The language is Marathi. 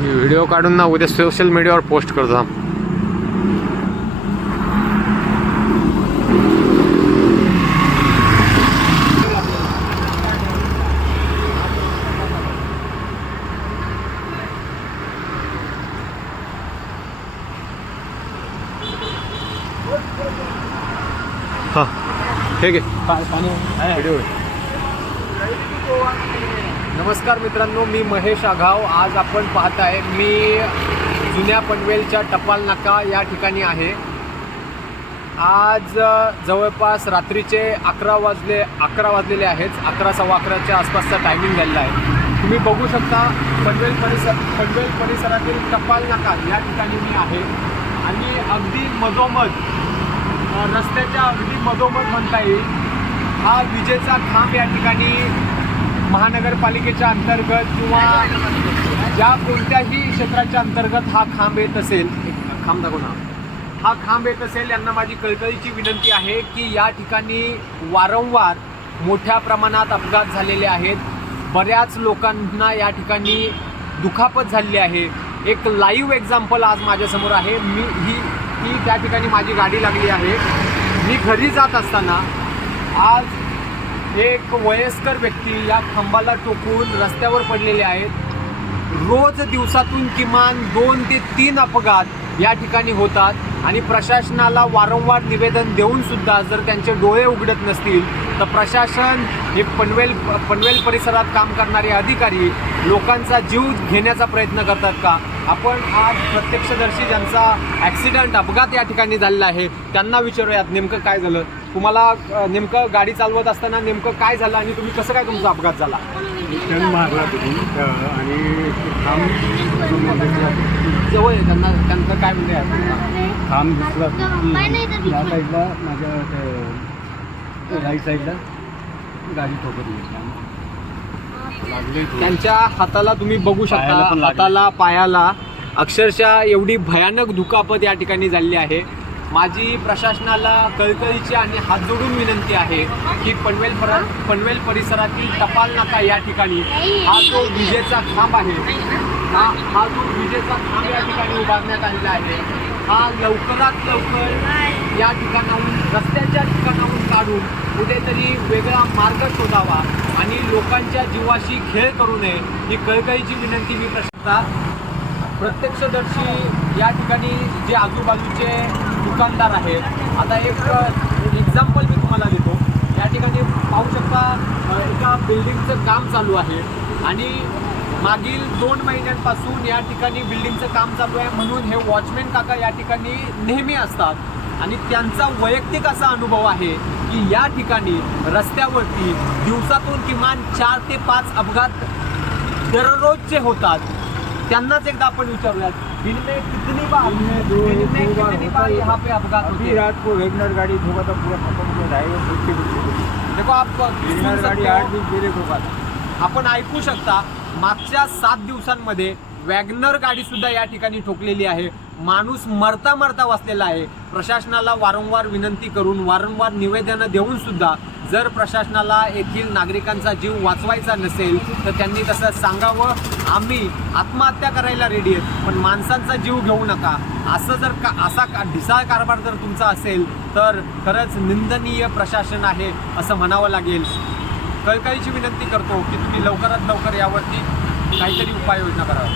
मी व्हिडिओ काढून ना उद्या सोशल मीडियावर पोस्ट करतो. हां ठीक आहे व्हिडिओ. नमस्कार मित्रांनो, मी महेश आघाव. आज आपण पाहत आहे मी जुन्या पनवेलच्या टपाल नाका या ठिकाणी आहे. आज जवळपास रात्रीचे 11 वाजलेले आहेत. 11:15च्या आसपासचा टायमिंग झालेला आहे. तुम्ही बघू शकता पनवेल परिसरातील टपाल नाका या ठिकाणी मी आहे आणि अगदी मधोमध रस्त्याच्या अगदी मधोमध म्हणता येईल हा विजेचा खांब या ठिकाणी महानगरपालिकेच्या अंतर्गत किंवा ज्या कोणत्याही क्षेत्राच्या अंतर्गत हा खांब येत असेल, खांब दाखव ना, हा खांब येत असेल, यांना माझी कळकळीची विनंती आहे की या ठिकाणी वारंवार मोठ्या प्रमाणात अपघात झालेले आहेत. बऱ्याच लोकांना या ठिकाणी दुखापत झालेली आहे. एक लाईव्ह एक्झाम्पल आज माझ्यासमोर आहे. ही त्या ठिकाणी माझी गाडी लागली आहे. मी घरी जात असताना आज एक वयस्कर व्यक्ती या खांबाला टोकून रस्त्यावर पडलेले आहेत. रोज दिवसातून किमान 2 ते 3 अपघात या ठिकाणी होतात आणि प्रशासनाला वारंवार निवेदन देऊन सुद्धा जर त्यांचे डोळे उघडत नसतील तर प्रशासन हे पनवेल परिसरात काम करणारे अधिकारी लोकांचा जीव घेण्याचा प्रयत्न करतात का? आपण आज प्रत्यक्षदर्शी ज्यांचा ॲक्सिडेंट अपघात या ठिकाणी झालेला आहे त्यांना विचारूयात नेमकं काय झालं. तुम्हाला नेमकं गाडी चालवत असताना नेमकं काय झालं आणि तुम्ही कसं काय तुमचा अपघात झाला? मारला तुम्ही आणि जवळ आहे त्यांचं काय म्हणजे आहे? खांब दिसला या साईडला, माझ्या राईट साईडला गाडी ठोकत लागली. त्यांच्या हाताला तुम्ही बघू शकता, पायाला हाताला पायाला अक्षरशः एवढी भयानक दुखापत या ठिकाणी झालेली आहे. माझी प्रशासनाला कळकळीची आणि हात जोडून विनंती आहे की पनवेल परिसरातील टपाल नाका या ठिकाणी हा जो विजेचा खांब आहे, हा जो विजेचा खांब या ठिकाणी उभारण्यात आलेला आहे, हा लवकरात लवकर या ठिकाणाहून, रस्त्याच्या ठिकाणाहून काढून कुठेतरी वेगळा मार्ग शोधावा आणि लोकांच्या जीवाशी खेळ करू नये ही कळकळीची विनंती मी प्रत्यक्षदर्शी या ठिकाणी जे आजूबाजूचे दुकानदार आहेत. आता एक एक्झाम्पल मी तुम्हाला देतो. या ठिकाणी पाहू शकता एका बिल्डिंगचं काम चालू आहे आणि मागील 2 महिन्यांपासून या ठिकाणी बिल्डिंगचं काम चालू आहे म्हणून हे वॉचमॅन काका या ठिकाणी नेहमी असतात आणि त्यांचा वैयक्तिक असा अनुभव आहे की या ठिकाणी रस्त्यावरती दिवसातून किमान 4 ते 5 अपघात दररोजचे होतात. त्यांनाच एकदा आपण विचारूयात, दिन में कितनी बार यहाँ पे अपघात होते हैं? रात को वेगनर गाड़ी ठोका था, पूरा खत्म हो गया. देखो आप वेगनर गाड़ी 8 दिन पहले ठोका था. आपण ऐकू शकता मागच्या 7 दिवसांमध्ये वॅगनर गाडी सुद्धा या ठिकाणी ठोकलेली आहे. माणूस मरता वाचलेला आहे. प्रशासनाला वारंवार विनंती करून, वारंवार निवेदनं देऊन सुद्धा जर प्रशासनाला येथील नागरिकांचा जीव वाचवायचा नसेल तर त्यांनी तसं सांगावं. आम्ही आत्महत्या करायला रेडी आहेत पण माणसांचा जीव घेऊ नका. असं जर असा ढिसाळ कारभार जर तुमचा असेल तर खरंच निंदनीय प्रशासन आहे असं म्हणावं लागेल. कळकळीची विनंती करतो की तुम्ही लवकरात लवकर यावरती काहीतरी उपाययोजना करावी.